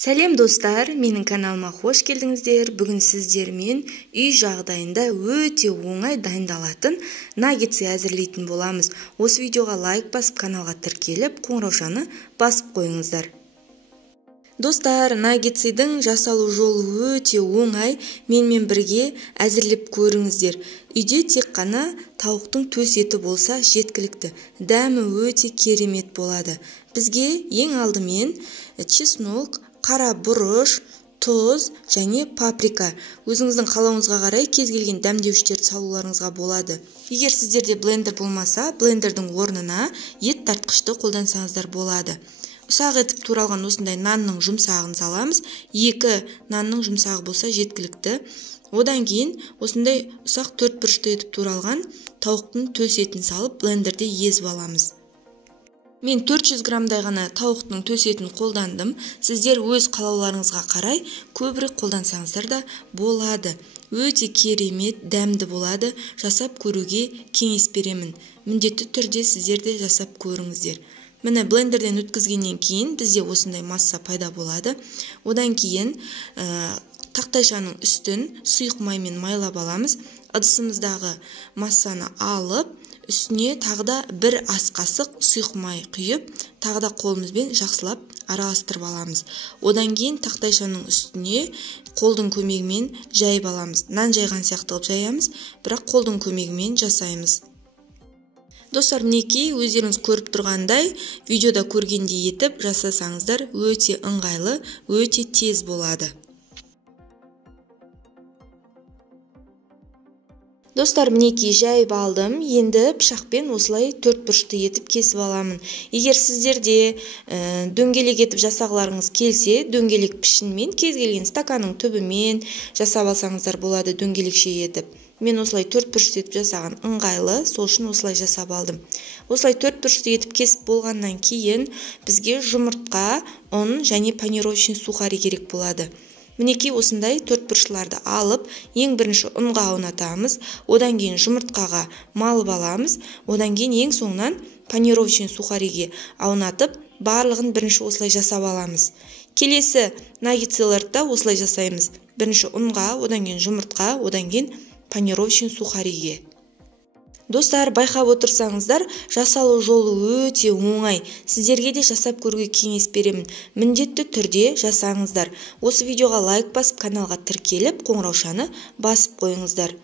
Сәлем достар, менің каналыма қош келдіңіздер. Бүгін сіздермен үй жағдайында өте оңай дайындалатын наггетс әзірлейтін боламыз. Осы видеоға лайк басып, каналға тіркеліп, қоңыраушаны басып қойыңыздар. Достар, наггетсдің жасалу жолы өте оңай. Менімен бірге әзірлеп көріңіздер. Үйде тек қана тауықтың төс еті болса жеткілікті. Дәмі өте керемет болады. Бізге ең алдымен чеснок, қара бұрыш, тұз және паприка. Өзіңіздің қалауыңызға қарай кез келген дәмдеуіштерді салуларыңызға болады. Егер сіздерде блендер болмаса, блендердің орнына ет тартқышты қолдансаңыздар болады. Ұсақ етіп туралған осындай нанның жұмсағын саламыз. 2 нанның жұмсағы болса жеткілікті. Одан кейін осындай ұсақ 4 бұрышты етіп туралған тауықтың төс етін салып блендерде езіп аламыз. Мен 400 грамдай ғана тауықтың төс етін қолдандым. Сіздер өз қалауларыңызға қарай көбірек қолдансаңыздар да болады. Өте керемет, дәмді болады. Жасап көруге кеңес беремін. Міндетті түрде сіздер де жасап көріңіздер. Міне блендерден өткізгеннен кейін бізде осындай масса пайда болады. Одан кейін тақтайшаның үстін сұйық маймен майлап аламыз. Ыдысымыздағы массаны алып, үстіне тағы да 1 ас қасық сұйық май құйып, тағы да қолымызбен жақсылап араластырып аламыз. Одан кейін тақтайшаның үстіне қолдың көмегімен жайып аламыз. Нан жайған сияқты қылып жаямыз, бірақ қолдың көмегімен жасаймыз. Достар, мінекей, өздеріңіз көріп тұрғандай, видеода көргендей етіп жасасаңыздар өте ыңғайлы, өте тез болады. Достар, мінекей жайып алдым. Енді пышақпен осылай 4 бұрышты етіп кесіп аламын. Егер сіздерде дөңгелек етіп жасағыларыңыз келсе, дөңгелек пішінмен кез келген стаканның түбімен жасап алсаңыздар болады, дөңгелекше етіп. Мен осылай 4 бұрышты етіп жасаған ыңғайлы, сол үшін осылай жасап алдым. Осылай 4 бұрышты етіп кесіп болғаннан кейін бізге жұмыртқа, ұн және панировочный сухари керек болады. Мінекей осындай 4 бұрышларды алып, ең бірінші ұнға аунатамыз, одан кейін жұмыртқаға малып аламыз, одан кейін ең соңынан панировочный сухариге аунатып, барлығын бірінші осылай жасап аламыз. Келесі наггетсыларды осылай жасаймыз. Бірінші ұнға, одан кейін жұмыртқа, одан кейін панировочный сухариге. Достар, байқап отырсаңыздар, жасалу жолы өте оңай. Сіздерге де жасап көруге кеңес беремін. Міндетті түрде жасаңыздар. Осы видеоға лайк басып, каналға тіркеліп, қоңыраушаны басып қойыңыздар.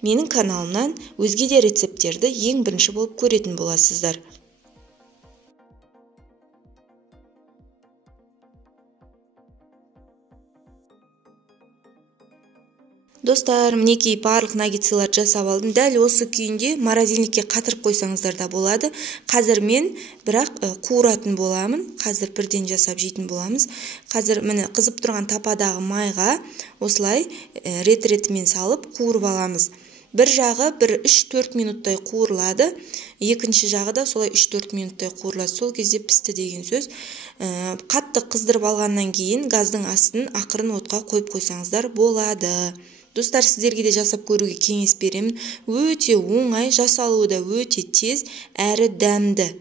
Менің каналымнан өзге де рецепттерді ең бірінші болып көретін боласыздар. Достар, мінекей барлық наггетсыларды жасап алдым. Дәл осы күйінде морозильникке қатырып қойсаңыздар да болады. Қазір мен бірақ қуыратын боламын. Қазір бірден жасап жейтін боламыз. Қазір міне қызып тұрған тападағы майға осылай рет-ретімен салып қуырып аламыз. Бір жағы 3-4 минуттай қуырылады. Екінші жағы да солай 3-4 минуттай қуырылады. Сол кезде пісті деген сөз. Қатты қыздырып алғаннан кейін газдың астын ақырын отқа қойып қойсаңыздар болады. Достар, сіздерге де жасап көруге кеңес беремін. Өте оңай, жасалуы да өте тез, әрі дәмді.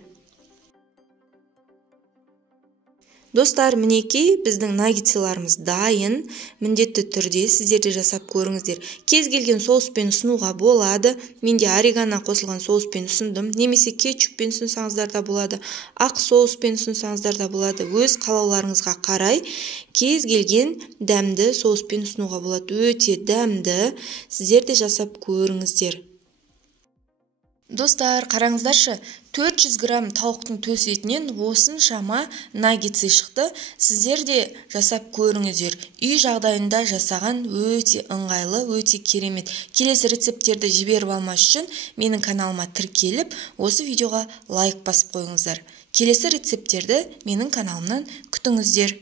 Достар, мінекей біздің наггетсыларымыз дайын. Міндетті түрде сіздерде жасап көріңіздер. Кез келген соуспен ұсынуға болады. Менде орегано қосылған соуспен ұсындым. Немесе кетчуппен ұсынсаңыздар да болады. Ақ соуспен ұсынсаңыздар да болады. Өз қалауларыңызға қарай кез келген дәмді соуспен ұсынуға болады. Өте дәмді. Сіздер де жасап көріңіздер. Достар, қараңыздаршы, 400 грамм тауықтың төс етінен осыншама наггетс шықты. Сіздер де жасап көріңіздер. Үй жағдайында жасаған өте ыңғайлы, өте керемет. Келесі рецепттерді жіберіп алмас үшін менің каналыма тіркеліп, осы видеоға лайк басып қойыңыздар. Келесі рецепттерді менің каналымнан күтіңіздер.